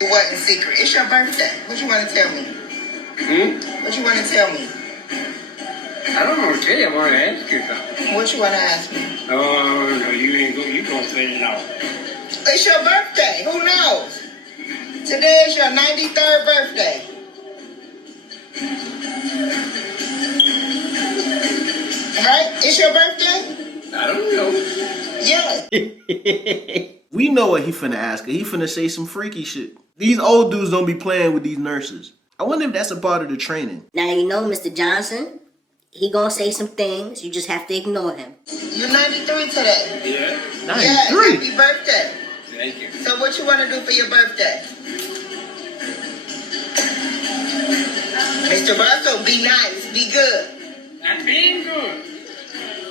It wasn't secret. It's your birthday. What you want to tell me? What you want to tell me? I don't know what to tell you. I want to ask you something. What you want to ask me? Oh, no, you ain't going. You gonna say it out. It's your birthday. Who knows? Today is your 93rd birthday. Right? It's your birthday? I don't know. Yeah. We know what he finna ask her. He finna say some freaky shit. These old dudes don't be playing with these nurses. I wonder if that's a part of the training. Now you know Mr. Johnson, he gonna say some things. You just have to ignore him. You're 93 today. Yeah. 93? Yeah, happy birthday. Thank you. So what you want to do for your birthday? Mr. Russell, be nice. Be good. I'm being good.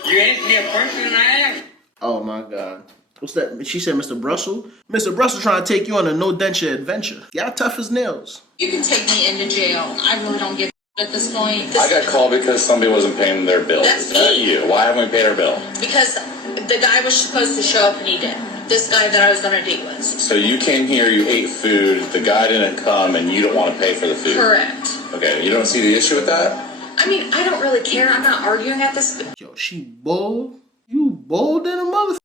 You asked me a question and I asked. Oh my God. What's that? She said Mr. Brussel? Mr. Brussel trying to take you on a no-denture adventure. Y'all tough as nails. You can take me into jail. I really don't give at this point. I got called because somebody wasn't paying their bill. That's Is that me. you? Why haven't we paid our bill? Because the guy was supposed to show up and he didn't. This guy that I was going to date with. So you came here, you ate food, the guy didn't come, and you don't want to pay for the food. Correct. Okay, you don't see the issue with that? I mean, I don't really care. I'm not arguing at this. Yo, she bold. You bold than a motherfucker.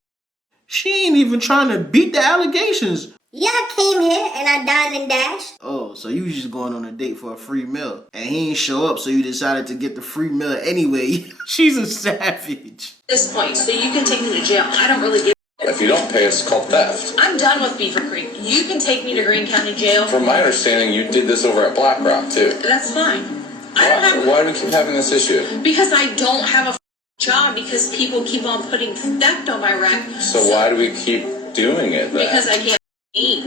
She ain't even trying to beat the allegations. Yeah, I came here and I dined and dashed. Oh, so you was just going on a date for a free meal. And he ain't show up, so you decided to get the free meal anyway. She's a savage. At this point, so you can take me to jail. I don't really give. If you don't pay, it's called theft. I'm done with Beaver Creek. You can take me to Greene County Jail. From my understanding, you did this over at Black Rock, too. That's fine. I don't have. Why do we keep having this issue? Because I don't have a job because people keep on putting theft on my rec. So why do we keep doing it then? Because I can't eat.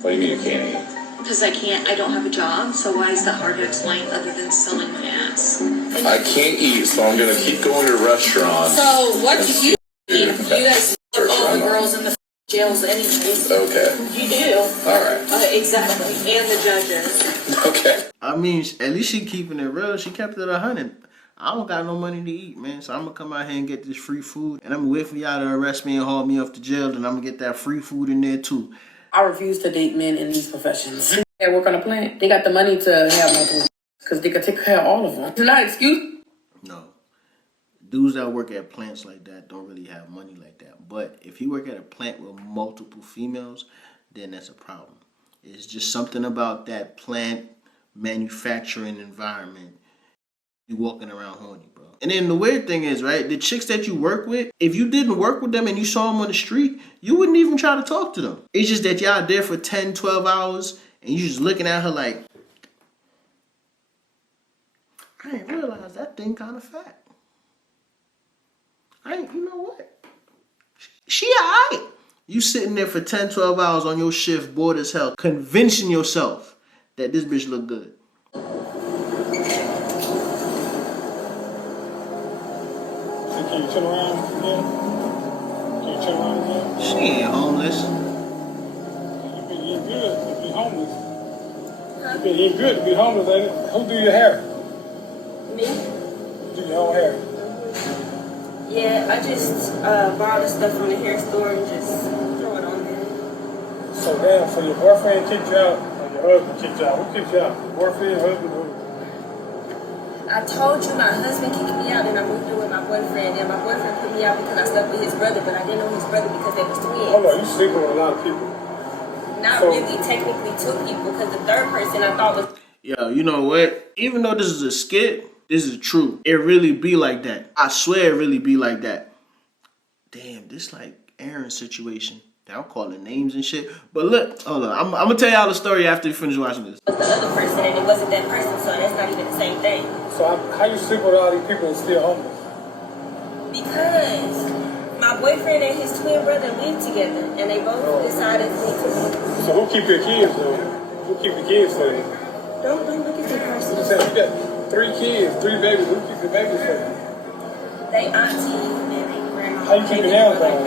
What do you mean you can't eat? Because I don't have a job, so why is that hard to explain other than selling my ass? I can't eat, so I'm going to keep going to restaurants. So what do you eat? You Okay. guys are all the girls in the jails anyways. Okay. You do. All right. Exactly. And the judges. Okay. I mean, at least she keeping it real. She kept it 100. I don't got no money to eat, man. So I'm going to come out here and get this free food. And I'm going to wait for y'all to arrest me and haul me off to jail. And I'm going to get that free food in there, too. I refuse to date men in these professions. They work on a plant. They got the money to have multiple because they could take care of all of them. It's not an excuse. No. Dudes that work at plants like that don't really have money like that. But if you work at a plant with multiple females, then that's a problem. It's just something about that plant manufacturing environment. You walking around horny, bro. And then the weird thing is, right, the chicks that you work with, if you didn't work with them and you saw them on the street, you wouldn't even try to talk to them. It's just that y'all there for 10, 12 hours and you just looking at her like, I didn't realize that thing kind of fat. You know what? She alright. You sitting there for 10, 12 hours on your shift, bored as hell, convincing yourself that this bitch look good. Can you turn around again? Can you turn around again? She ain't homeless. You've been eating good to be homeless. You've been eating good to be homeless, ain't it? Who do your hair? Me? Do your own hair? Yeah, I just borrow the stuff from the hair store and just throw it on there. So damn, so your boyfriend kicked you out, or your husband kicked you out. Who kicked you out? Your boyfriend, husband, who? I told you my husband kicked me out and I moved in with my boyfriend. And my boyfriend put me out because I slept with his brother, but I didn't know his brother because they was twins. Hold on, you sleeping with a lot of people. Not really, technically two people, because the third person I thought was... Yo, you know what? Even though this is a skit, this is true. It really be like that. I swear it really be like that. Damn, this like Aaron's situation. I'm calling names and shit. But look, hold on. I'm going to tell y'all the story after you finish watching this. ...was the other person and it wasn't that person, so that's not even the same thing. So how you sleep with all these people and still homeless? Because my boyfriend and his twin brother lived together and they both decided to... So who keep your kids though? Who keep the kids for you? Don't look at the person. You said you got 3 kids, 3 babies. Who keep the babies for you? They auntie and they grandma. How you keep your nails done?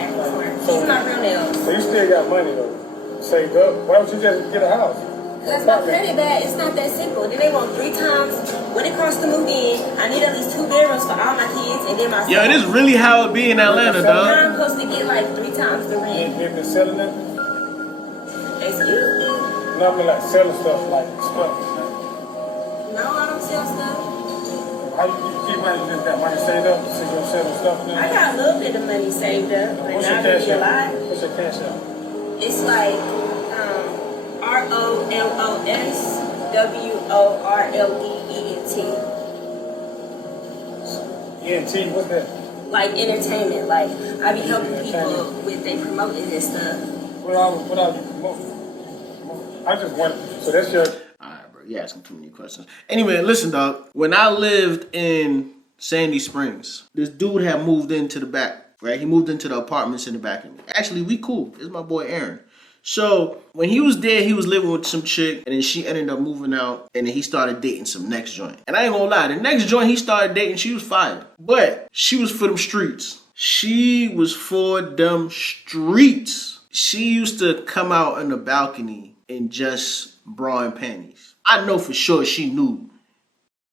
These my real nails. So you still got money though, saved up. Why don't you just get a house? That's my credit bad. It's not that simple. Then they want 3 times what it costs to move in. I need at least 2 bedrooms for all my kids and then my Yo, this really how it be in Atlanta, dog. I'm supposed to get like 3 times the You rent. ain't been selling it? Excuse me. No, I mean like selling stuff, like stuff. No, I don't sell stuff. How you keep money? You just got money saved up since you're selling stuff now? I got a little bit of money saved up, but What's your not cash really a out? lot. What's your cash out? It's like ROLOSWORLDEENT. ENT, what's that? Like entertainment. Like I be helping people with they promoting this stuff. What are you promoting? I just want, so that's your... Alright, bro, you asking too many questions. Anyway, listen, dog. When I lived in Sandy Springs, this dude had moved into the back, right? He moved into the apartments in the back of me. Actually, we cool. This is my boy Aaron. So when he was there, he was living with some chick, and then she ended up moving out, and then he started dating some next joint. And I ain't gonna lie, the next joint he started dating, she was fired. But she was for them streets. She was for them streets. She used to come out on the balcony in just bra and panties. I know for sure she knew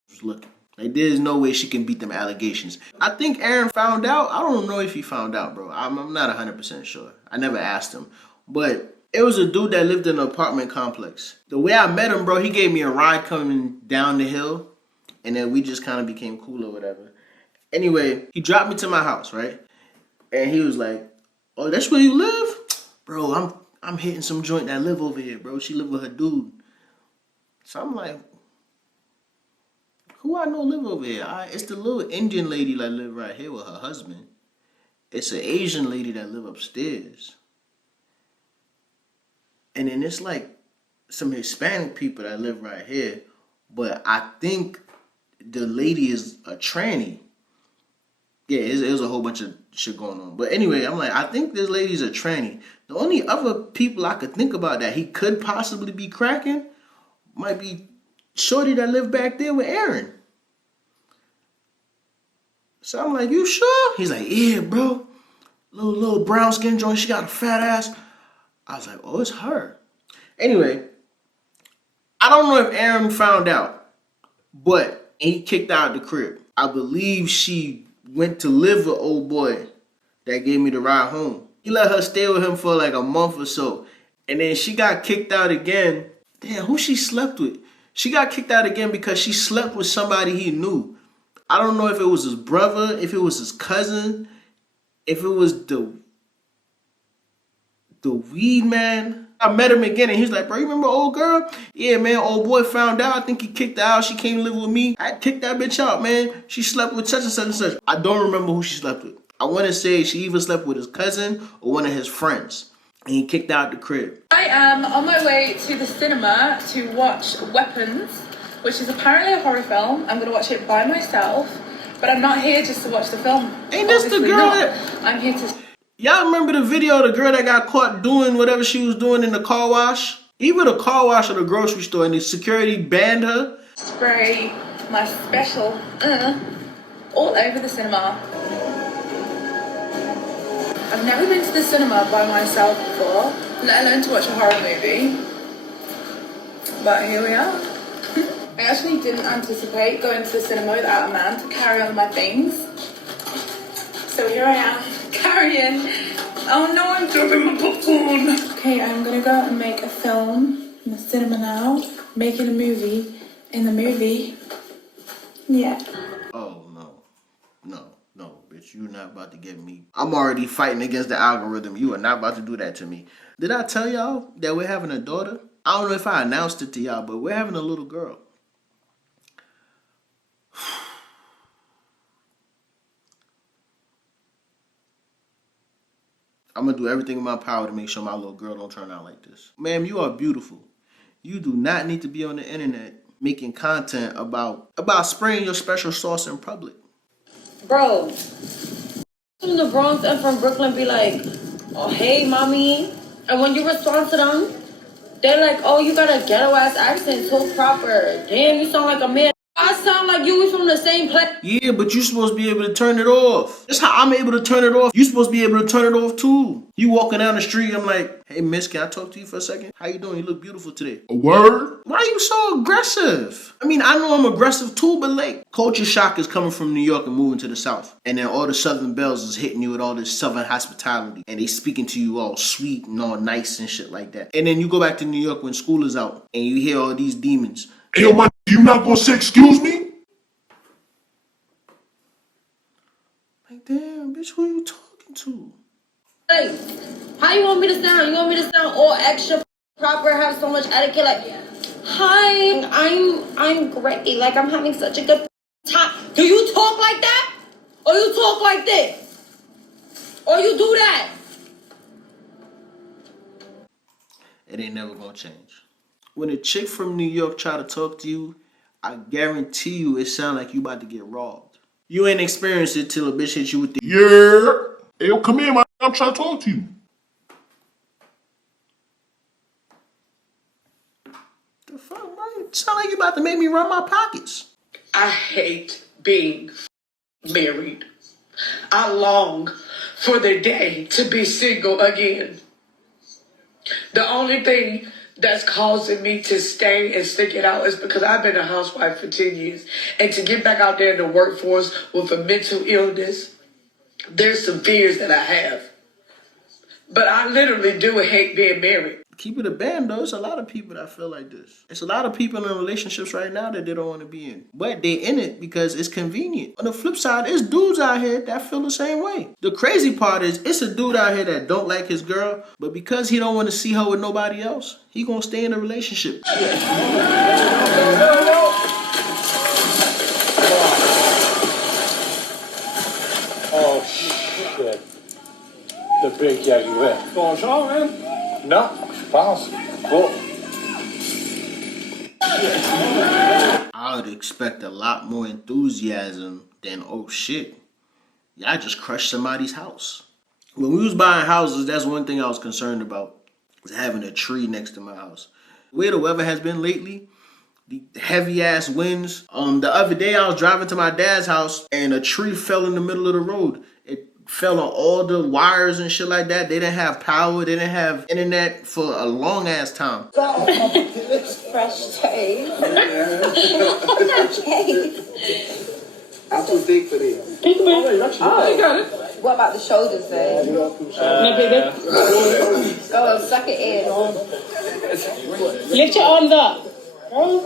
she was looking. Like, there's no way she can beat them allegations. I think Aaron found out. I don't know if he found out, bro. I'm not 100% sure. I never asked him. But it was a dude that lived in an apartment complex. The way I met him, bro, he gave me a ride coming down the hill. And then we just kind of became cool or whatever. Anyway, he dropped me to my house, right? And he was like, oh, that's where you live? Bro, I'm hitting some joint that live over here, bro. She live with her dude. So I'm like, who I know live over here? It's the little Indian lady that live right here with her husband. It's an Asian lady that live upstairs. And then it's like some Hispanic people that live right here. But I think the lady is a tranny. Yeah, it was a whole bunch of shit going on. But anyway, I'm like, I think this lady's a tranny. The only other people I could think about that he could possibly be cracking might be shorty that lived back there with Aaron. So I'm like, you sure? He's like, yeah, bro. Little brown skin joint. She got a fat ass. I was like, oh, it's her. Anyway, I don't know if Aaron found out, but he kicked out the crib. I believe she went to live with old boy that gave me the ride home. He let her stay with him for like a month or so. And then she got kicked out again. Damn, who she slept with? She got kicked out again because she slept with somebody he knew. I don't know if it was his brother, if it was his cousin, if it was the weed man. I met him again and he's like, bro, you remember old girl? Yeah, man, old boy found out. I think he kicked her out. She came to live with me. I kicked that bitch out, man. She slept with such and such and such. I don't remember who she slept with. I want to say she either slept with his cousin or one of his friends. And he kicked out the crib. I am on my way to the cinema to watch Weapons, which is apparently a horror film. I'm going to watch it by myself. But I'm not here just to watch the film. Ain't this the girl that... I'm here to... Y'all remember the video of the girl that got caught doing whatever she was doing in the car wash? Either the car wash or the grocery store, and the security banned her. Spray my special all over the cinema. I've never been to the cinema by myself before, let alone to watch a horror movie. But here we are. I actually didn't anticipate going to the cinema without a man to carry on my things. So here I am. Carrying. Oh no, I'm dropping my popcorn. Okay, I'm gonna go and make a film in the cinema now. Making a movie in the movie. Yeah. Oh no, bitch, you're not about to get me. I'm already fighting against the algorithm. You are not about to do that to me. Did I tell y'all that we're having a daughter? I don't know if I announced it to y'all, but we're having a little girl. I'm going to do everything in my power to make sure my little girl don't turn out like this. Ma'am, you are beautiful. You do not need to be on the internet making content about spraying your special sauce in public. Bro, from the Bronx and from Brooklyn be like, oh, hey, mommy. And when you respond to them, they're like, oh, you got a ghetto-ass accent, so proper. Damn, you sound like a man. I sound like you was from the same place. Yeah, but you supposed to be able to turn it off. That's how I'm able to turn it off. You supposed to be able to turn it off too. You walking down the street, I'm like, hey miss, can I talk to you for a second? How you doing? You look beautiful today. A word? Why are you so aggressive? I mean, I know I'm aggressive too, but like, culture shock is coming from New York and moving to the South. And then all the Southern belles is hitting you with all this Southern hospitality. And they speaking to you all sweet and all nice and shit like that. And then you go back to New York when school is out and you hear all these demons. Hey, yo, man, you not gonna say excuse me? Like, damn, bitch, who you talking to? Like, how you want me to sound? You want me to sound all extra proper, have so much etiquette? Like, hi, I'm great. Like, I'm having such a good time. Do you talk like that? Or you talk like this? Or you do that? It ain't never gonna change. When a chick from New York try to talk to you, I guarantee you it sound like you about to get robbed. You ain't experienced it till a bitch hit you with the Yeah. Hey, yo, come here, man. I'm trying to talk to you. The fuck, man? It sound like you about to make me run my pockets. I hate being married. I long for the day to be single again. The only thing that's causing me to stay and stick it out is because I've been a housewife for 10 years. And to get back out there in the workforce with a mental illness, there's some fears that I have. But I literally do hate being married. Keep it a band though. There's a lot of people that feel like this. It's a lot of people in relationships right now that they don't want to be in. But they in it because it's convenient. On the flip side, there's dudes out here that feel the same way. The crazy part is it's a dude out here that don't like his girl, but because he don't want to see her with nobody else, he gonna stay in a relationship. Oh, shit. The big Yagi left. Bonjour, man. No, pass. Cool. I would expect a lot more enthusiasm than, oh shit, y'all just crushed somebody's house. When we was buying houses, that's one thing I was concerned about, was having a tree next to my house. The way the weather has been lately, the heavy ass winds. The other day I was driving to my dad's house and a tree fell in the middle of the road. It fell on all the wires and shit like that. They didn't have power. They didn't have internet for a long ass time. Fresh taste. I'm too thick for this. Oh, you got it. What about the shoulders then? Go on, suck it in. Lift your arms up. Oh,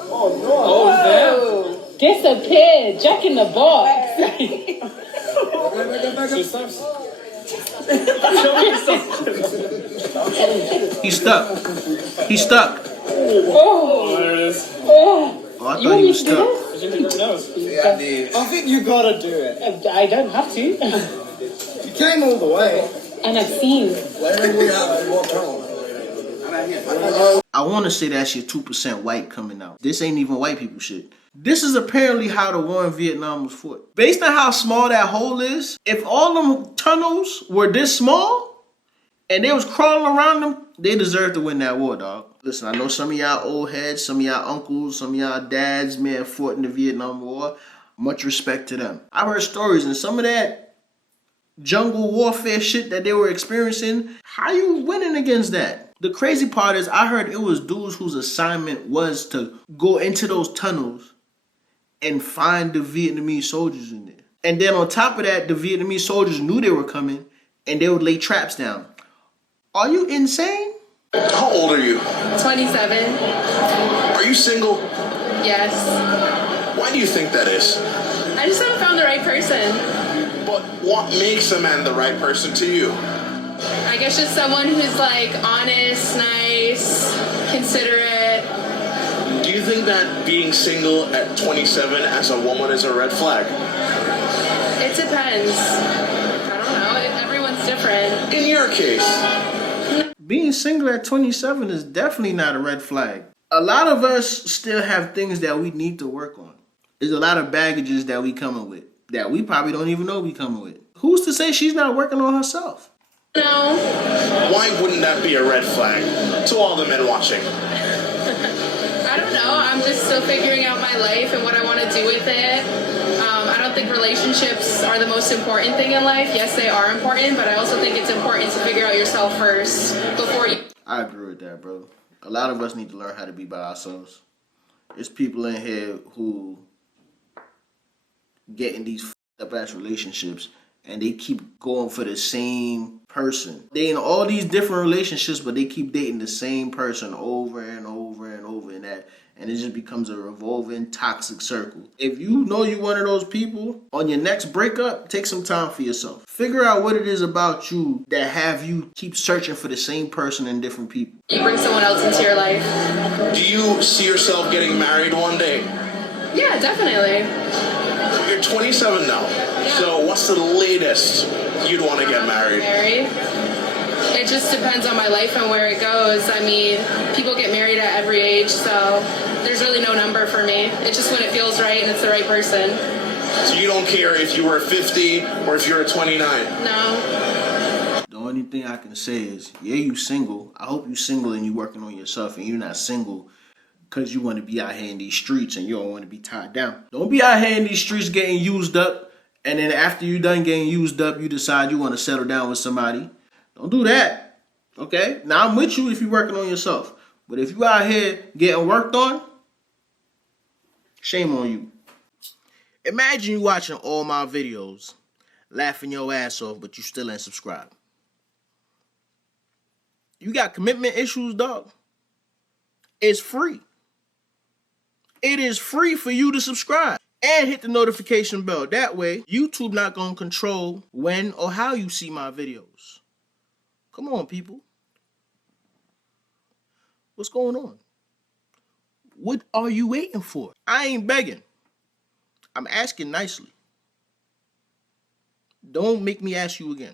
Disappeared. Jack in the box. He's stuck. He's stuck. Oh, there it is. oh. Oh, I thought he was stuck. Yeah, I did. I think you gotta do it. I don't have to. You came all the way. And I've seen. Let me out and walk home. I want to say that's your 2% white coming out. This ain't even white people shit. This is apparently how the war in Vietnam was fought. Based on how small that hole is, if all them tunnels were this small and they was crawling around them, they deserve to win that war, dog. Listen, I know some of y'all old heads, some of y'all uncles, some of y'all dads may have fought in the Vietnam War. Much respect to them. I've heard stories and some of that jungle warfare shit that they were experiencing. How you winning against that? The crazy part is I heard it was dudes whose assignment was to go into those tunnels and find the Vietnamese soldiers in there. And then on top of that, the Vietnamese soldiers knew they were coming and they would lay traps down. Are you insane? How old are you? 27. Are you single? Yes. Why do you think that is? I just haven't found the right person. But what makes a man the right person to you? I guess just someone who's like honest, nice, considerate. Do you think that being single at 27 as a woman is a red flag? It depends. I don't know. Everyone's different. In your case. Being single at 27 is definitely not a red flag. A lot of us still have things that we need to work on. There's a lot of baggages that we coming with that we probably don't even know we coming with. Who's to say she's not working on herself? No. Why wouldn't that be a red flag to all the men watching? I don't know. I'm just still figuring out my life and what I want to do with it. I don't think relationships are the most important thing in life. Yes, they are important, but I also think it's important to figure out yourself first before you. I agree with that, bro. A lot of us need to learn how to be by ourselves. There's people in here who get in these f***ed up ass relationships and they keep going for the same person. They in all these different relationships, but they keep dating the same person over and over and over, and it just becomes a revolving toxic circle. If you know you're one of those people, on your next breakup, take some time for yourself. Figure out what it is about you that have you keep searching for the same person in different people. You bring someone else into your life. Do you see yourself getting married one day? Yeah, definitely. You're 27 now. So what's the latest you'd want to get married? It just depends on my life and where it goes. I mean, people get married at every age, so there's really no number for me. It's just when it feels right and it's the right person. So you don't care if you were 50 or if you're 29? No. The only thing I can say is, yeah, you single. I hope you single and you working on yourself, and you're not single because you want to be out here in these streets and you don't want to be tied down. Don't be out here in these streets getting used up, and then after you done getting used up, you decide you want to settle down with somebody. Don't do that, okay? Now, I'm with you if you're working on yourself. But if you out here getting worked on, shame on you. Imagine you watching all my videos, laughing your ass off, but you still ain't subscribed. You got commitment issues, dog? It's free. It is free for you to subscribe and hit the notification bell. That way, YouTube not going to control when or how you see my videos. Come on, people. What's going on? What are you waiting for? I ain't begging. I'm asking nicely. Don't make me ask you again.